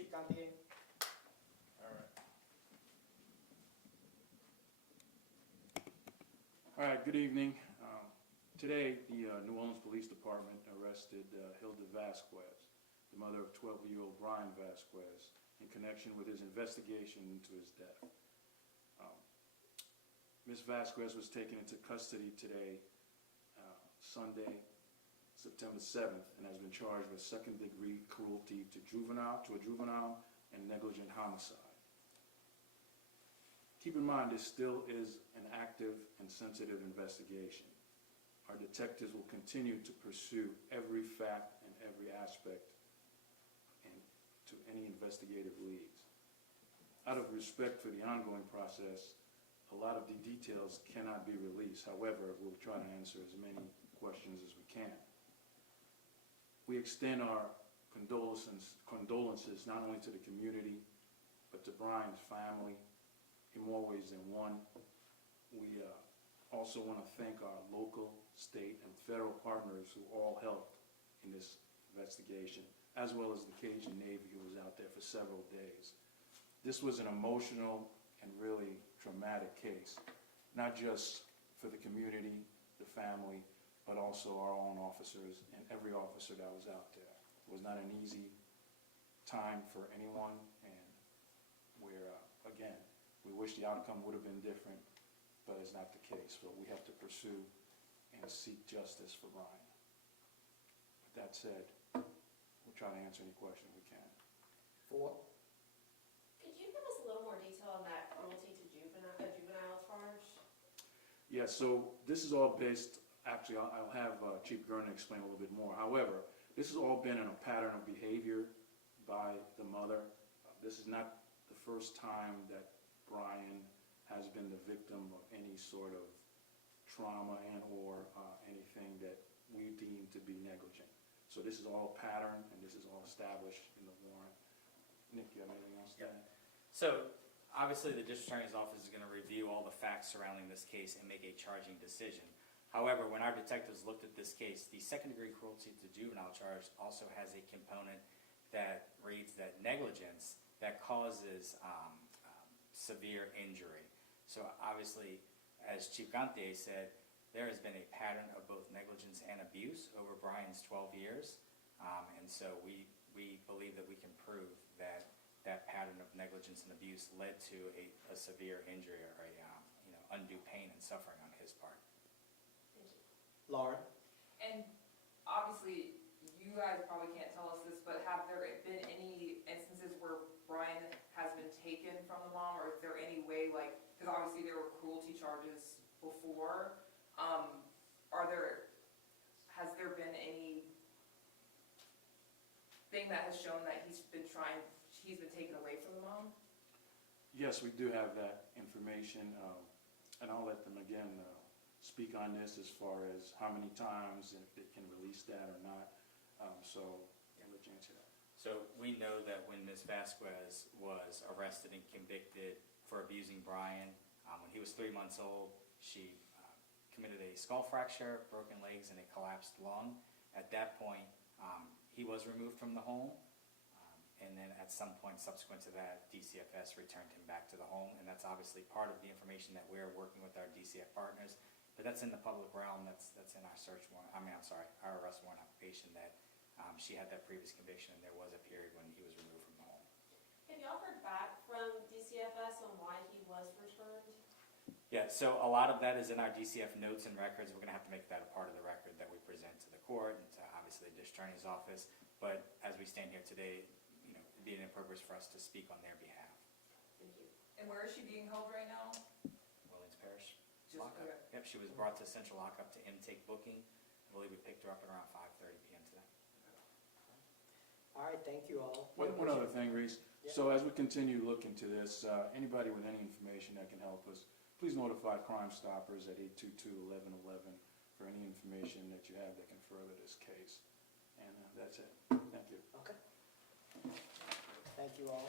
Chief Gantier. All right, good evening. Today, the New Orleans Police Department arrested Hilda Vasquez, the mother of 12-year-old Bryan Vasquez, in connection with his investigation into his death. Ms. Vasquez was taken into custody today, Sunday, September 7th, and has been charged with second-degree cruelty to a juvenile and negligent homicide. Keep in mind, this still is an active and sensitive investigation. Our detectives will continue to pursue every fact and every aspect to any investigative leads. Out of respect for the ongoing process, a lot of the details cannot be released. However, we'll try to answer as many questions as we can. We extend our condolences not only to the community, but to Bryan's family in more ways than one. We also want to thank our local, state, and federal partners who all helped in this investigation, as well as the Cajun Navy, who was out there for several days. This was an emotional and really traumatic case, not just for the community, the family, but also our own officers and every officer that was out there. It was not an easy time for anyone, and we're, again, we wish the outcome would have been different, but it's not the case. So we have to pursue and seek justice for Bryan. With that said, we'll try to answer any question we can. For Could you give us a little more detail on that cruelty to juvenile charge? Yeah, so this is all based, actually I'll have Chief Gurner explain a little bit more. However, this has all been in a pattern of behavior by the mother. This is not the first time that Bryan has been the victim of any sort of trauma and or anything that we deem to be negligent. So this is all pattern, and this is all established in the warrant. Nick, you have anything else to add? So obviously the district attorney's office is going to review all the facts surrounding this case and make a charging decision. However, when our detectives looked at this case, the second-degree cruelty to juvenile charge also has a component that reads that negligence that causes severe injury. So obviously, as Chief Gantier said, there has been a pattern of both negligence and abuse over Bryan's 12 years. And so we believe that we can prove that that pattern of negligence and abuse led to a severe injury or a undue pain and suffering on his part. Thank you. Lauren. And obviously, you guys probably can't tell us this, but have there been any instances where Bryan has been taken from the mom, or is there any way, like, because obviously there were cruelty charges before, has there been any thing that has shown that he's been taken away from the mom? Yes, we do have that information, and I'll let them again speak on this as far as how many times, and if they can release that or not. So I'll let you answer that. So we know that when Ms. Vasquez was arrested and convicted for abusing Bryan, when he was 3 months old, she committed a skull fracture, broken legs, and a collapsed lung. At that point, he was removed from the home, and then at some point subsequent to that, DCFS returned him back to the home, and that's obviously part of the information that we're working with our DCF partners. But that's in the public realm. That's in our search warrant. Our arrest warrant application that she had that previous conviction, and there was a period when he was removed from the home. Have y'all heard back from DCFS on why he was returned? Yeah, so a lot of that is in our DCF notes and records. We're going to have to make that a part of the record that we present to the court and to obviously the district attorney's office. But as we stand here today, it'd be inappropriate for us to speak on their behalf. Thank you. And where is she being held right now? Williams Parish. Just Lockup. okay. Yep, she was brought to central lockup to intake booking. I believe we picked her up at around 5:30 p.m. today. All right, thank you all. One other thing, Reese. Yeah. So as we continue to look into this, anybody with any information that can help us, please notify Crime Stoppers at 822-1111 for any information that you have that can further this case. And that's it. Thank you. Okay. Thank you all.